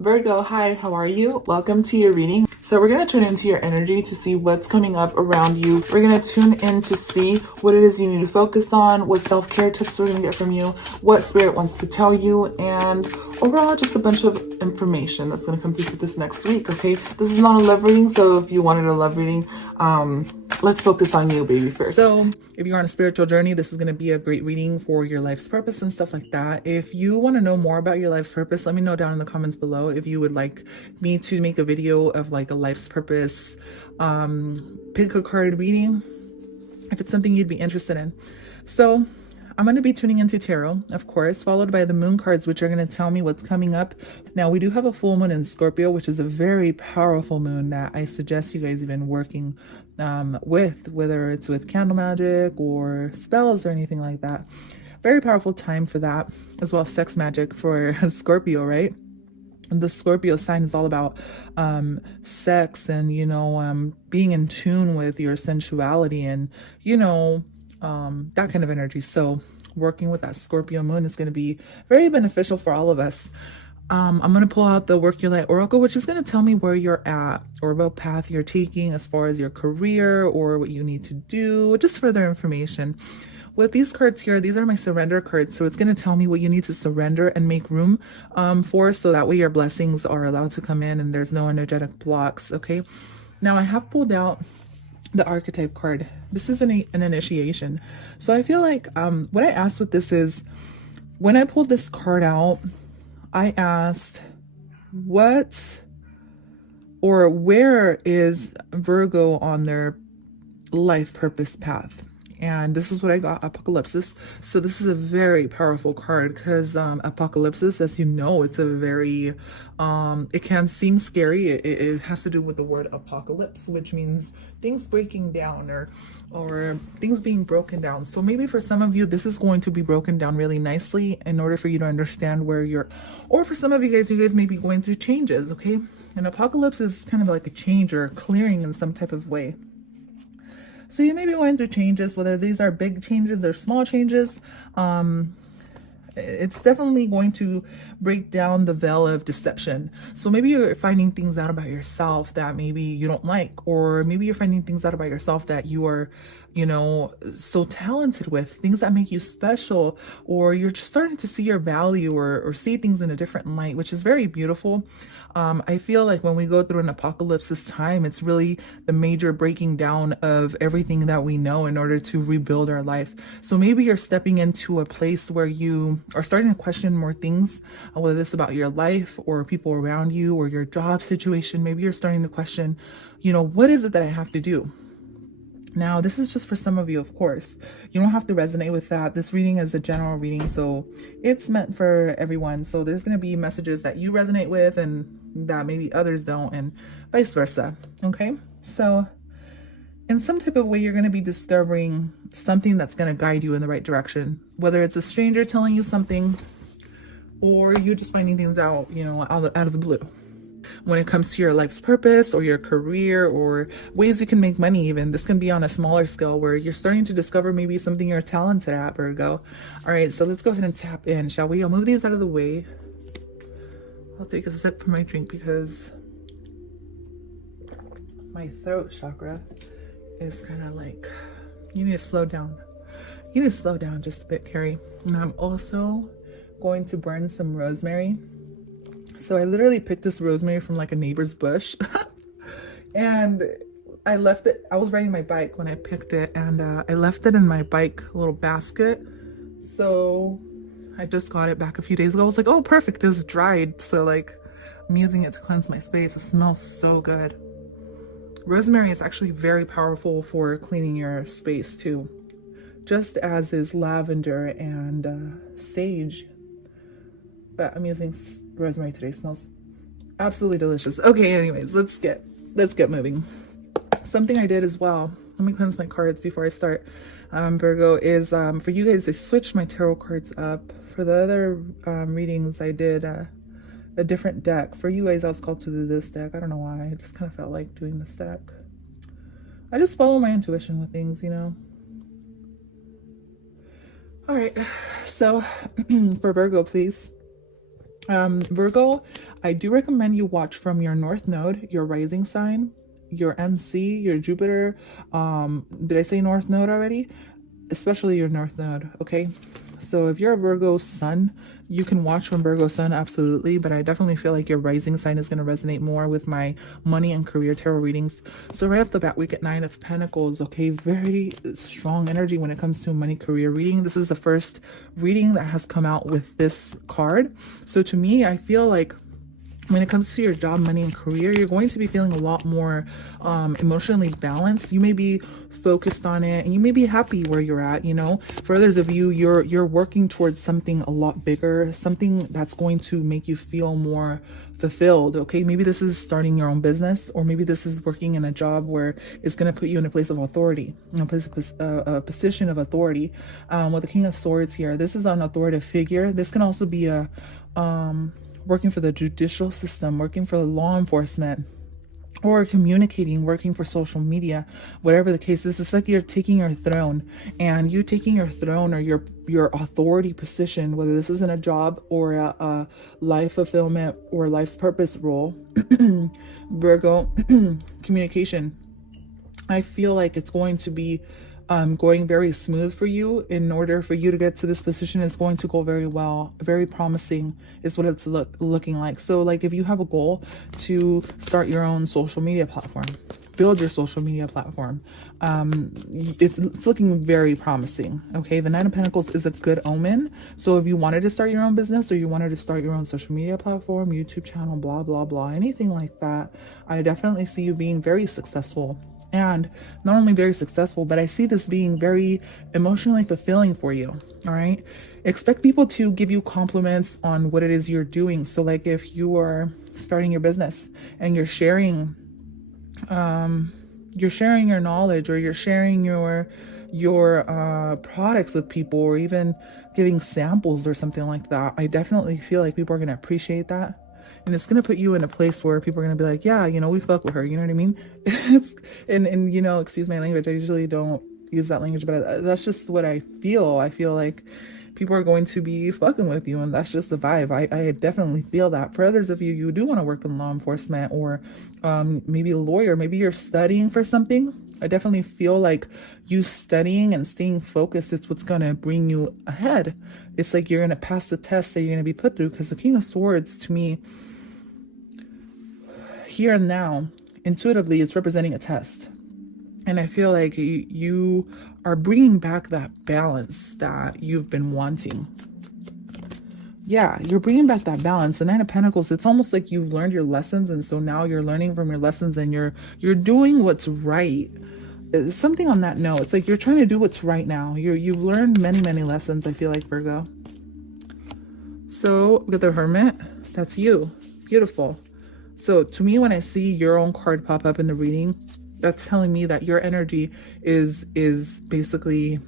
Virgo, hi, how are you? Welcome to your reading. So we're going to tune into your energy to see what's coming up around you. We're going to tune in to see what it is you need to focus on, what self-care tips we're going to get from you, what spirit wants to tell you, and overall just a bunch of information that's going to come through for this next week, okay? This is not a love reading, so if you wanted a love reading, let's focus on you, baby, first. So if you're on a spiritual journey, this is going to be a great reading for your life's purpose and stuff like that. If you want to know more about your life's purpose, let me know down in the comments below if you would like me to make a video of like a life's purpose pick a card reading, if it's something you'd be interested in. So I'm going to be tuning into tarot, of course, followed by the moon cards, which are going to tell me what's coming up. Now, we do have a full moon in Scorpio, which is a very powerful moon that I suggest you guys even working with, whether it's with candle magic or spells or anything like that. Very powerful time for that, as well as sex magic for Scorpio, right? And the Scorpio sign is all about sex and, being in tune with your sensuality and, that kind of energy. So working with that Scorpio moon is going to be very beneficial for all of us. I'm going to pull out the Work Your Light Oracle, which is going to tell me where you're at or what path you're taking as far as your career or what you need to do, just further information. With these cards here, these are my surrender cards. So it's going to tell me what you need to surrender and make room for, so that way your blessings are allowed to come in and there's no energetic blocks. Okay. Now I have pulled out the archetype card. This is an initiation. So I feel like what I asked with this is, when I pulled this card out, I asked what or where is Virgo on their life purpose path? And this is what I got, Apocalypse. So this is a very powerful card because Apocalypse, as you know, it's a very, it can seem scary. It has to do with the word apocalypse, which means things breaking down or things being broken down. So maybe for some of you, this is going to be broken down really nicely in order for you to understand where you're, or for some of you guys may be going through changes, okay? And apocalypse is kind of like a change or a clearing in some type of way. So you may be going through changes, whether these are big changes or small changes. It's definitely going to break down the veil of deception. So maybe you're finding things out about yourself that maybe you don't like, or maybe you're finding things out about yourself that you are, so talented with, things that make you special, or you're just starting to see your value or see things in a different light, which is very beautiful. I feel like when we go through an apocalypse this time, it's really the major breaking down of everything that we know in order to rebuild our life. So maybe you're stepping into a place where you are starting to question more things, whether it's about your life or people around you or your job situation. Maybe you're starting to question, what is it that I have to do? Now, this is just for some of you, of course. You don't have to resonate with that. This reading is a general reading, so it's meant for everyone. So there's going to be messages that you resonate with and that maybe others don't, and vice versa. Okay? So in some type of way, you're going to be discovering something that's going to guide you in the right direction, whether it's a stranger telling you something or you just finding things out, out of the blue. When it comes to your life's purpose or your career or ways you can make money, even this can be on a smaller scale where you're starting to discover maybe something you're talented at, Virgo. All right, so let's go ahead and tap in, shall we? I'll move these out of the way. I'll take a sip from my drink because my throat chakra is kind of like, you need to slow down. You need to slow down just a bit, Carrie. And I'm also going to burn some rosemary. So I literally picked this rosemary from like a neighbor's bush and I left it. I was riding my bike when I picked it, and I left it in my bike little basket. So I just got it back a few days ago. I was like, oh, perfect. It's dried. So like I'm using it to cleanse my space. It smells so good. Rosemary is actually very powerful for cleaning your space too, just as is lavender and sage. But I'm using rosemary today. Smells absolutely delicious. Okay, anyways, let's get moving. Something I did as well, let me cleanse my cards before I start, Virgo, is for you guys, I switched my tarot cards up. For the other readings, I did a different deck. For you guys, I was called to do this deck. I don't know why. I just kind of felt like doing this deck. I just follow my intuition with things, All right, so for Virgo, please. Virgo, I do recommend you watch from your North Node, your rising sign, your MC, your Jupiter. Did I say North Node already? Especially your North Node, okay? So if you're a Virgo Sun, you can watch from Virgo Sun, absolutely. But I definitely feel like your rising sign is going to resonate more with my money and career tarot readings. So right off the bat, we get Nine of Pentacles, okay? Very strong energy when it comes to money career reading. This is the first reading that has come out with this card. So to me, I feel like when it comes to your job, money, and career, you're going to be feeling a lot more emotionally balanced. You may be focused on it and you may be happy where you're at, you know. For others of you, you're working towards something a lot bigger, something that's going to make you feel more fulfilled, okay? Maybe this is starting your own business, or maybe this is working in a job where it's going to put you in a place of authority, a position of authority. With the King of Swords here, this is an authoritative figure. This can also be a working for the judicial system, working for law enforcement, or communicating, working for social media, whatever the case is. It's like you're taking your throne, and you taking your throne or your authority position, whether this is in a job or a life fulfillment or life's purpose role. Virgo, communication. I feel like it's going to be going very smooth for you. In order for you to get to this position, it's going to go very well, very promising is what it's looking like. So like if you have a goal to start your own social media platform, build your social media platform, it's looking very promising, okay? The Nine of Pentacles is a good omen. So if you wanted to start your own business, or you wanted to start your own social media platform, YouTube channel, blah blah blah, anything like that, I definitely see you being very successful. And not only very successful, but I see this being very emotionally fulfilling for you. All right. Expect people to give you compliments on what it is you're doing. So like if you are starting your business and you're sharing your knowledge, or you're sharing your products with people, or even giving samples or something like that, I definitely feel like people are going to appreciate that. And it's going to put you in a place where people are going to be like, yeah, you know, we fuck with her. You know what I mean? and you know, excuse my language. I usually don't use that language, but that's just what I feel. I feel like people are going to be fucking with you, and that's just the vibe. I definitely feel that. For others of you, you do want to work in law enforcement, or maybe a lawyer. Maybe you're studying for something. I definitely feel like you studying and staying focused is what's going to bring you ahead. It's like you're going to pass the test that you're going to be put through, because the King of Swords, to me, here and now, intuitively, it's representing a test. And I feel like you are bringing back that balance that you've been wanting. Yeah, you're bringing back that balance. The Nine of Pentacles, it's almost like you've learned your lessons, and so now you're learning from your lessons, and you're doing what's right. It's something on that note. It's like you're trying to do what's right now. You've learned many lessons, I feel like, Virgo. So we got the Hermit. That's you. Beautiful. So to me, when I see your own card pop up in the reading, that's telling me that your energy is basically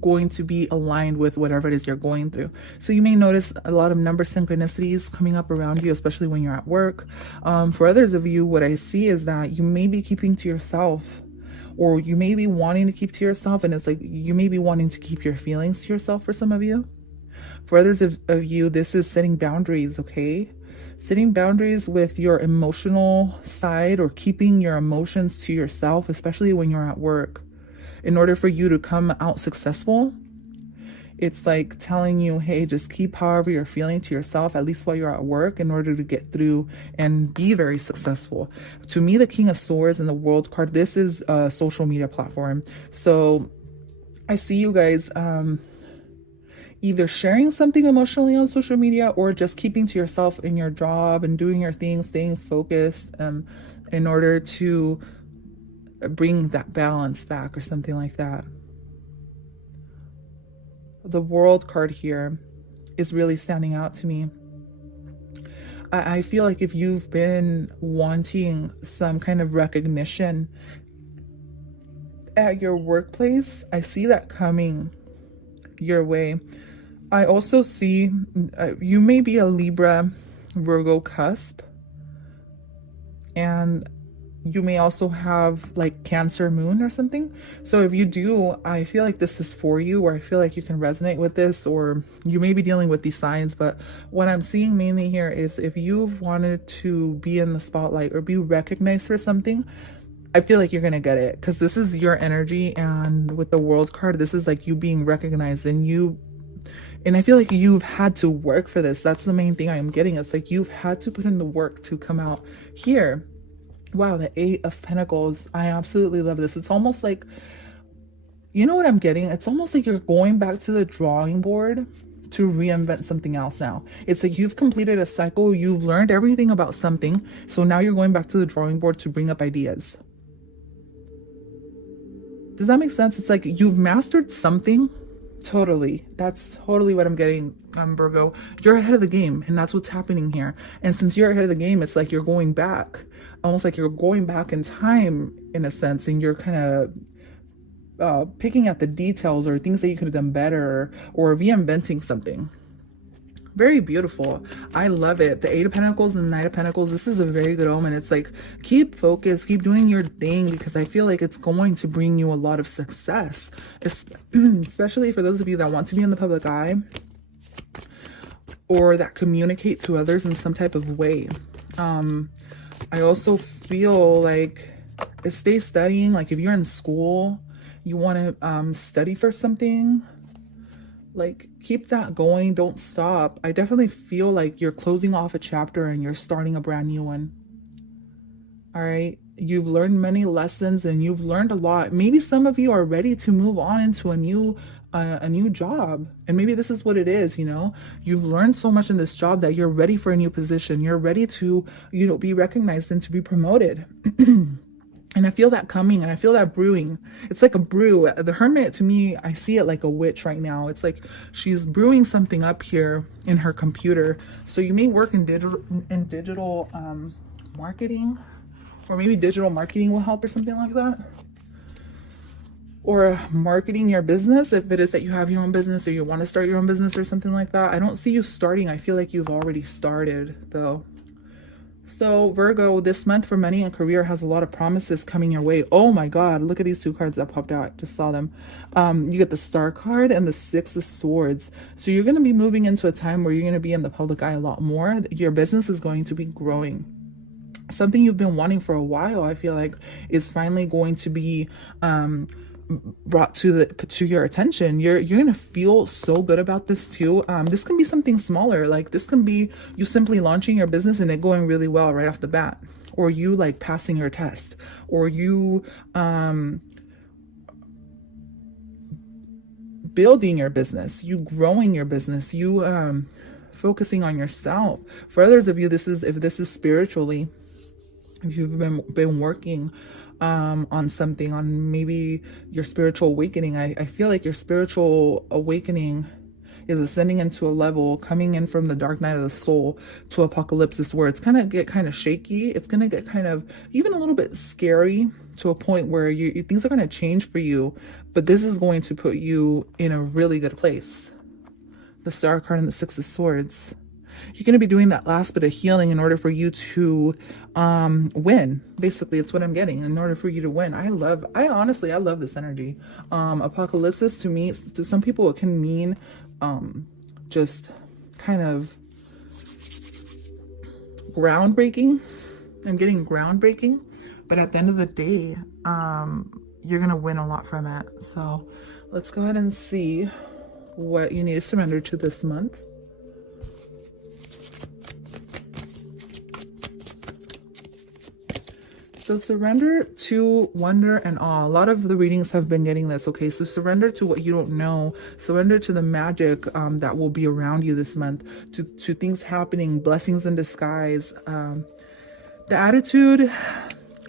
going to be aligned with whatever it is you're going through. So you may notice a lot of number synchronicities coming up around you, especially when you're at work. For others of you, what I see is that you may be keeping to yourself, or you may be wanting to keep to yourself, and it's like you may be wanting to keep your feelings to yourself for some of you. For others of you, this is setting boundaries, okay? Setting boundaries with your emotional side, or keeping your emotions to yourself, especially when you're at work. In order for you to come out successful, it's like telling you, hey, just keep however you're feeling to yourself, at least while you're at work, in order to get through and be very successful. To me, the King of Swords and the World card, this is a social media platform. So I see you guys either sharing something emotionally on social media, or just keeping to yourself in your job and doing your thing, staying focused in order to bring that balance back, or something like that. The World card here is really standing out to me. I feel like if you've been wanting some kind of recognition at your workplace, I see that coming your way. I also see you may be a Libra Virgo cusp, and you may also have like Cancer moon or something. So if you do, I feel like this is for you, or I feel like you can resonate with this, or you may be dealing with these signs. But what I'm seeing mainly here is if you've wanted to be in the spotlight or be recognized for something, I feel like you're gonna get it, because this is your energy. And with the World card, this is like you being recognized, and I feel like you've had to work for this. That's the main thing I am getting. It's like you've had to put in the work to come out here. Wow, the 8 of Pentacles. I absolutely love this. It's almost like, you know what I'm getting? It's almost like you're going back to the drawing board to reinvent something else now. It's like you've completed a cycle. You've learned everything about something. So now you're going back to the drawing board to bring up ideas. Does that make sense? It's like you've mastered something. Totally. That's totally what I'm getting, Virgo. You're ahead of the game, and that's what's happening here. And since you're ahead of the game, it's like you're going back, almost like you're going back in time in a sense, and you're kind of picking at the details or things that you could have done better, or reinventing something. Very beautiful. I love it. The 8 of Pentacles and the 9 of Pentacles. This is a very good omen. It's like, keep focused, keep doing your thing, because I feel like it's going to bring you a lot of success, especially for those of you that want to be in the public eye or that communicate to others in some type of way. I also feel like stay studying. Like if you're in school, you want to study for something, like keep that going. Don't stop. I definitely feel like you're closing off a chapter and you're starting a brand new one. All right. You've learned many lessons and you've learned a lot. Maybe some of you are ready to move on into a new job. And maybe this is what it is. You know, you've learned so much in this job that you're ready for a new position. You're ready to, you know, be recognized and to be promoted. And I feel that coming, and I feel that brewing. It's like a brew. The Hermit, to me, I see it like a witch right now. It's like she's brewing something up here in her computer. So you may work in digital marketing, or maybe digital marketing will help or something like that. Or marketing your business, if it is that you have your own business or you want to start your own business or something like that. I don't see you starting. I feel like you've already started, though. So Virgo, this month for money and career has a lot of promises coming your way. Oh my God, look at these 2 cards that popped out. Just saw them. You get the Star card and the 6 of Swords. So you're going to be moving into a time where you're going to be in the public eye a lot more. Your business is going to be growing. Something you've been wanting for a while, I feel like, is finally going to be brought to your attention. You're gonna feel so good about this too. This can be something smaller, like this can be you simply launching your business and it going really well right off the bat, or you like passing your test, or you building your business, you growing your business, you focusing on yourself. For others of you, if this is spiritually, if you've been working on something, on maybe your spiritual awakening. I feel like your spiritual awakening is ascending into a level, coming in from the dark night of the soul to apocalypse, where it's gonna get kind of shaky. It's gonna get kind of even a little bit scary, to a point where things are gonna change for you, but this is going to put you in a really good place. The Star card and the 6 of Swords. You're going to be doing that last bit of healing in order for you to win. Basically, it's what I'm getting. In order for you to win. I honestly love this energy. Apocalypse, to me, to some people, it can mean just kind of groundbreaking. I'm getting groundbreaking. But at the end of the day, you're going to win a lot from it. So let's go ahead and see what you need to surrender to this month. So surrender to wonder and awe. A lot of the readings have been getting this, okay? So surrender to what you don't know. Surrender to the magic that will be around you this month, to things happening, blessings in disguise. The attitude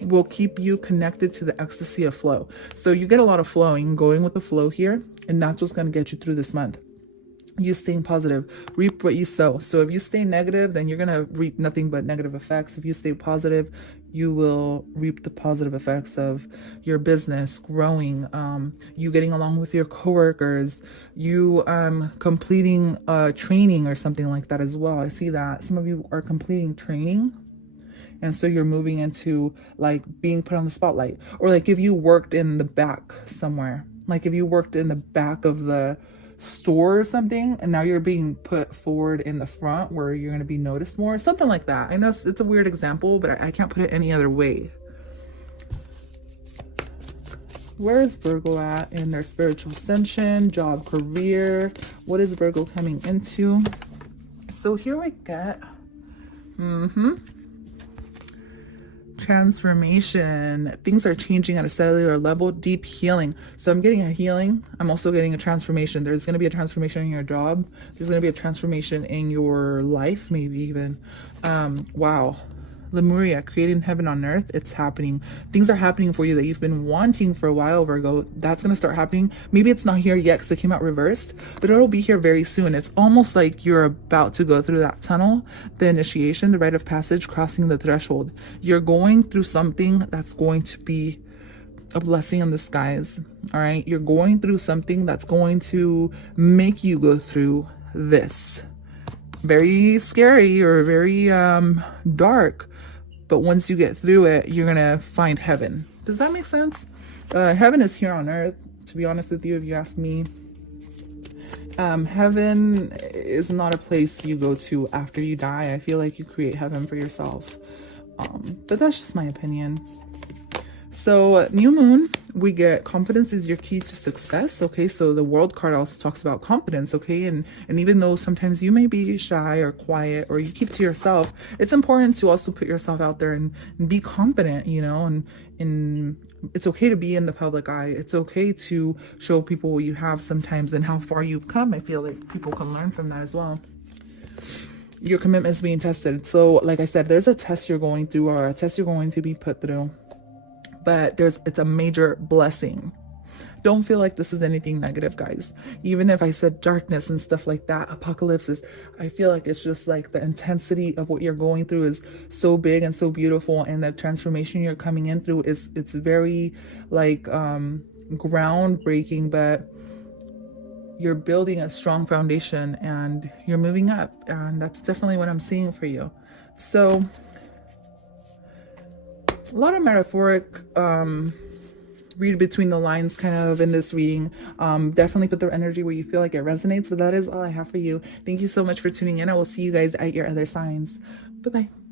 will keep you connected to the ecstasy of flow. So you get a lot of flowing, going with the flow here, and that's what's going to get you through this month. You staying positive, reap what you sow. So if you stay negative, then you're going to reap nothing but negative effects. If you stay positive, you will reap the positive effects of your business growing, you getting along with your coworkers, you completing training or something like that as well. I see that some of you are completing training. And so you're moving into like being put on the spotlight. Or like if you worked in the back somewhere, like if you worked in the back of the store or something, and now you're being put forward in the front where you're going to be noticed more, something like that. I know it's a weird example, but I can't put it any other way. Where is Virgo at in their spiritual ascension, job, career? What is Virgo coming into? So here we get transformation. Things are changing at a cellular level. Deep healing. So I'm getting a healing. I'm also getting a transformation. There's going to be a transformation in your job. There's going to be a transformation in your life, maybe even. Wow. Lemuria, creating heaven on earth. It's happening. Things are happening for you that you've been wanting for a while, Virgo. That's going to start happening. Maybe it's not here yet because it came out reversed, but it'll be here very soon. It's almost like you're about to go through that tunnel, the initiation, the rite of passage, crossing the threshold. You're going through something that's going to be a blessing in disguise. All right. You're going through something that's going to make you go through this. Very scary or very dark. But once you get through it, you're going to find heaven. Does that make sense? Heaven is here on earth, to be honest with you, if you ask me. Heaven is not a place you go to after you die. I feel like you create heaven for yourself. But that's just my opinion. So new moon, we get confidence is your key to success. Okay, so the world card also talks about confidence. Okay, and even though sometimes you may be shy or quiet or you keep to yourself, it's important to also put yourself out there and be confident, you know, and it's okay to be in the public eye. It's okay to show people what you have sometimes and how far you've come. I feel like people can learn from that as well. Your commitment is being tested. So like I said, there's a test you're going through or a test you're going to be put through. But it's a major blessing. Don't feel like this is anything negative, guys. Even if I said darkness and stuff like that, apocalypses, I feel like it's just like the intensity of what you're going through is so big and so beautiful, and the transformation you're coming in through it's very like groundbreaking, but you're building a strong foundation and you're moving up, and that's definitely what I'm seeing for you. So a lot of metaphoric read between the lines kind of in this reading. Definitely put the energy where you feel like it resonates, but that is all I have for you. Thank you so much for tuning in. I will see you guys at your other signs. Bye-bye.